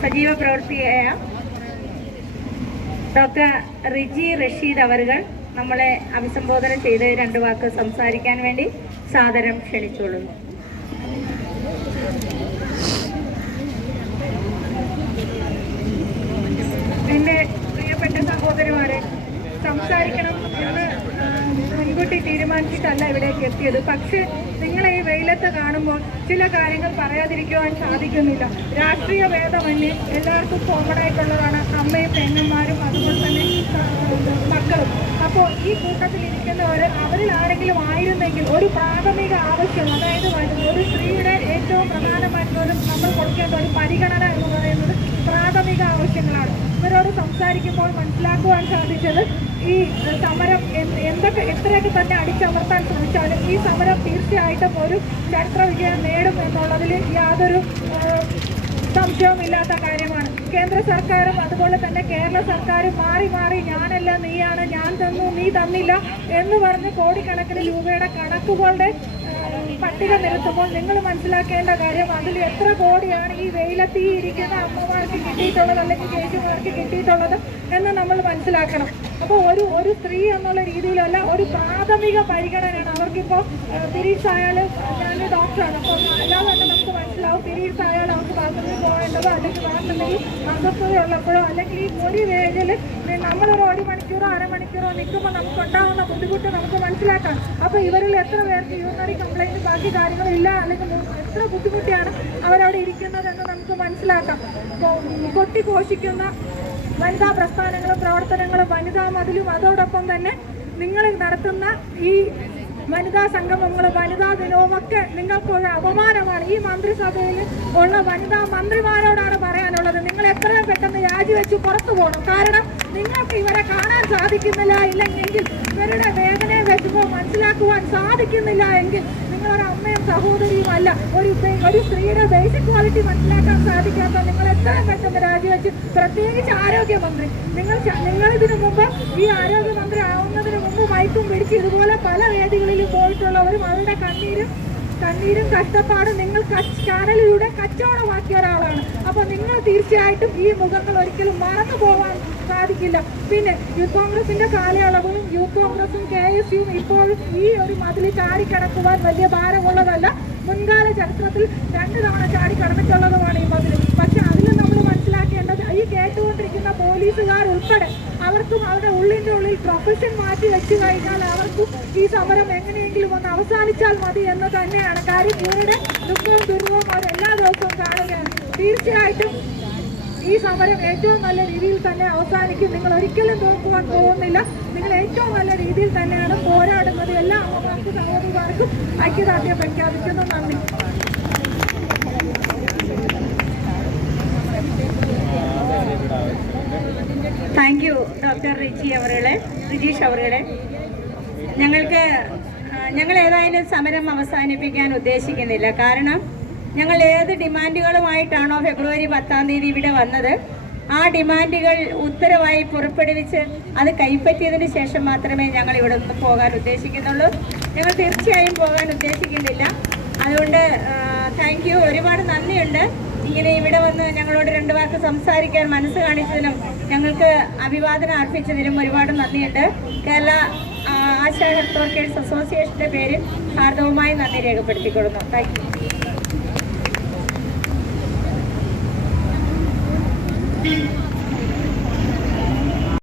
സജീവ പ്രവർത്തിയായ ഡോക്ടർ റിജി റഷീദ് അവറുകൾ നമ്മളെ അഭിസംബോധന ചെയ്ത് രണ്ട് വാക്ക് സംസാരിക്കാൻ വേണ്ടി സാദരം ക്ഷണിച്ചോളുന്നു എന്റെ പ്രിയപ്പെട്ട സഹോദരിമാരെ സംസാരിക്കണം എന്ന് മുൻകൂട്ടി തീരുമാനിച്ചിട്ടല്ല ഇവിടേക്ക് എത്തിയത്. പക്ഷേ നിങ്ങളെ വെയിലത്ത് കാണുമ്പോൾ ചില കാര്യങ്ങൾ പറയാതിരിക്കുവാൻ സാധിക്കുന്നില്ല. രാഷ്ട്രീയ ഭേദമന്യേ എല്ലാവർക്കും കോമൺ ആയിട്ടുള്ളതാണ്. അമ്മയും പെങ്ങന്മാരും അതുപോലെ തന്നെ മക്കളും. അപ്പോൾ ഈ കൂട്ടത്തിൽ ഇരിക്കുന്നവർ അവരിൽ ആരെങ്കിലും ആയിരുന്നെങ്കിൽ ഒരു പ്രാഥമിക ആവശ്യം അതായത് ഒരു സ്ത്രീയുടെ ഏറ്റവും പ്രധാനമായിട്ടുള്ളതും നമ്മൾ കൊടുക്കേണ്ട ഒരു പരിഗണന എന്ന് പറയുന്നത് പ്രാഥമിക ആവശ്യങ്ങളാണ്. ഇവരോട് സംസാരിക്കുമ്പോൾ മനസ്സിലാക്കുവാൻ സാധിച്ചത് ഈ സമരം എന്തൊക്കെ എത്രയൊക്കെ തന്നെ അടിച്ചമർത്താൻ ശ്രമിച്ചാലും ഈ സമരം തീർച്ചയായിട്ടും ഒരു ചരിത്ര വിജയം നേടും എന്നുള്ളതിൽ യാതൊരു സംശയവുമില്ലാത്ത കാര്യമാണ്. കേന്ദ്ര സർക്കാരും അതുപോലെ തന്നെ കേരള സർക്കാരും മാറി മാറി ഞാനല്ല നീയാണ് ഞാൻ തന്നു നീ തന്നില്ല എന്ന് പറഞ്ഞ് കോടിക്കണക്കിന് രൂപയുടെ കണക്കുകളുടെ പട്ടിക നിരത്തുമ്പോൾ നിങ്ങൾ മനസ്സിലാക്കേണ്ട കാര്യം അതിൽ എത്ര കോടിയാണ് ഈ വെയിലെത്തിയിരിക്കുന്ന അമ്മമാർക്ക് കിട്ടിയിട്ടുള്ളത് അല്ലെങ്കിൽ ചേച്ചിമാർക്ക് കിട്ടിയിട്ടുള്ളത് എന്ന് നമ്മൾ മനസ്സിലാക്കണം. അപ്പോൾ ഒരു ഒരു സ്ത്രീ എന്നുള്ള രീതിയിലല്ല ഒരു പ്രാഥമിക പരിഗണനയാണ്. അവർക്കിപ്പോൾ പീരീഡ്സ് ആയാലും ഞാൻ ഡോക്ടറാണ്. അപ്പോൾ അല്ലാതെ തന്നെ നമുക്ക് മനസ്സിലാവും പീരീഡ്സ് ആയാലും അവർക്ക് ബാത്റൂമിൽ പോകേണ്ടതോ അല്ലെങ്കിൽ ബാത്റൂമിൽ അസ്വസ്ഥതയുള്ളപ്പോഴോ അല്ലെങ്കിൽ ഈ പൊടി വേഗിൽ നമ്മളൊരു ഒരു മണിക്കൂറോ അരമണിക്കൂറോ നിൽക്കുമ്പോൾ നമുക്ക് ഉണ്ടാകുന്ന ബുദ്ധിമുട്ട് നമുക്ക് മനസ്സിലാക്കാം. അപ്പോൾ ഇവരിൽ എത്ര പേർക്ക് യൂറിനറി കംപ്ലൈന്റ് ബാക്കി കാര്യങ്ങളില്ല അല്ലെങ്കിൽ എത്ര ബുദ്ധിമുട്ടിയാണ് അവരവിടെ ഇരിക്കുന്നതെന്ന് നമുക്ക് മനസ്സിലാക്കാം. കൊട്ടി ഘോഷിക്കുന്ന വനിതാ പ്രസ്ഥാനങ്ങളും പ്രവർത്തനങ്ങളും വനിതാ മതിലും അതോടൊപ്പം തന്നെ നിങ്ങൾ നടത്തുന്ന ഈ വനിതാ സംഗമങ്ങൾ വനിതാ ദിനവും ഒക്കെ നിങ്ങൾക്കൊരു അപമാനമാണ്. ഈ മന്ത്രിസഭയിൽ ഉള്ള വനിതാ മന്ത്രിമാരോടാണ് പറയാനുള്ളത്. നിങ്ങൾ എത്രയും പെട്ടെന്ന് രാജിവെച്ച് പുറത്തു പോകണം. കാരണം നിങ്ങൾക്ക് ഇവരെ കാണാൻ സാധിക്കുന്നില്ല. ഇല്ലെങ്കിൽ ഇവരുടെ വേദനയെ വെച്ചുമ്പോൾ മനസ്സിലാക്കുവാൻ സാധിക്കുന്നില്ല എങ്കിൽ നിങ്ങളൊരു അമ്മയും സഹോദരിയും അല്ല. ഒരു ഒരു സ്ത്രീയുടെ ബേസിക് ക്വാളിറ്റി മനസ്സിലാക്കാൻ സാധിക്കാത്ത നിങ്ങൾ എത്രയും പെട്ടെന്ന് രാജിവെച്ച് പ്രത്യേകിച്ച് ആരോഗ്യമന്ത്രി. നിങ്ങൾ നിങ്ങൾ ഇതിനു മുമ്പ് ഈ ആരോഗ്യമന്ത്രി ആവുന്നതിന് മുമ്പ് മയക്കും പിടിച്ച് ഇതുപോലെ പല വേദികളിലും പോയിട്ടുള്ളവരും അവരുടെ കണ്ണീരും കണ്ണീരും കഷ്ടപ്പാടും നിങ്ങൾ ചാനലിലൂടെ കച്ചവടമാക്കിയ ഒരാളാണ്. അപ്പൊ നിങ്ങൾ തീർച്ചയായിട്ടും ഈ മുഖങ്ങൾ ഒരിക്കലും മറന്നു പോകാൻ സാധിക്കില്ല. പിന്നെ യൂത്ത് കോൺഗ്രസിന്റെ കാലയളവും യൂത്ത് കോൺഗ്രസും കെ എസ് യുവും ഇപ്പോഴും ഈ ഒരു മതിൽ ചാടിക്കടക്കുവാൻ വലിയ ഭാരമുള്ളതല്ല. മുൻകാല ചരിത്രത്തിൽ രണ്ട് തവണ ചാടിക്കടന്നിട്ടുള്ളതുമാണ് ഈ മതിൽ പക്ഷെ അതിൽ നമ്മൾ മനസ്സിലാക്കേണ്ടത് ഈ കേട്ടുകൊണ്ടിരിക്കുന്ന പോലീസുകാർ ഉൾപ്പെടെ അവർക്കും അവരുടെ ഉള്ളിന്റെ ഉള്ളിൽ പ്രൊഫഷൻ മാറ്റി വെച്ചു കഴിഞ്ഞാൽ അവർക്കും ഈ സമരം എങ്ങനെയെങ്കിലും ഒന്ന് അവസാനിച്ചാൽ മതി എന്ന് തന്നെയാണ്. കാര്യം ഇവരുടെ ദുഃഖവും ദുരിതവും അവർ എല്ലാ ദിവസവും കാണുകയാണ്. തീർച്ചയായിട്ടും ഈ സമരം ഏറ്റവും നല്ല രീതിയിൽ തന്നെ അവസാനിക്കും. നിങ്ങൾ ഒരിക്കലും തോക്കുവാൻ പോകുന്നില്ല. നിങ്ങൾ ഏറ്റവും നല്ല രീതിയിൽ തന്നെയാണ് പോരാടുന്നത്. എല്ലാ അമ്മമാർക്കും സഹോദരിമാർക്കും ഐക്യദാർഢ്യം പ്രഖ്യാപിക്കുന്നു. നന്ദി. താങ്ക് യു ഡോക്ടർ റിജി അവറുകളെ റിജീഷ് അവറുകളെ ഞങ്ങൾക്ക് ഞങ്ങൾ ഏതായാലും സമരം അവസാനിപ്പിക്കാൻ ഉദ്ദേശിക്കുന്നില്ല. കാരണം ഞങ്ങൾ ഏത് ഡിമാൻഡുകളുമായിട്ടാണോ ഫെബ്രുവരി പത്താം തീയതി ഇവിടെ വന്നത് ആ ഡിമാൻഡുകൾ ഉത്തരവായി പുറപ്പെടുവിച്ച് അത് കൈപ്പറ്റിയതിന് ശേഷം മാത്രമേ ഞങ്ങൾ ഇവിടെ നിന്ന് പോകാൻ ഉദ്ദേശിക്കുന്നുള്ളൂ. ഞങ്ങൾ തീർച്ചയായും പോകാൻ ഉദ്ദേശിക്കുന്നില്ല. അതുകൊണ്ട് താങ്ക് യു ഒരുപാട് നന്ദിയുണ്ട്. ഇങ്ങനെ ഇവിടെ വന്ന് ഞങ്ങളോട് രണ്ട് വാക്ക് സംസാരിക്കാൻ മനസ്സ് കാണിച്ചതിനും ഞങ്ങൾക്ക് അഭിവാദനം അർപ്പിച്ചതിനും ഒരുപാട് നന്ദിയുണ്ട്. കേരള ആശാ ഹെൽത്ത് വർക്കേഴ്സ് അസോസിയേഷന്റെ പേരിൽ ഹാർദവുമായി നന്ദി രേഖപ്പെടുത്തിക്കൊള്ളുന്നു. Thank you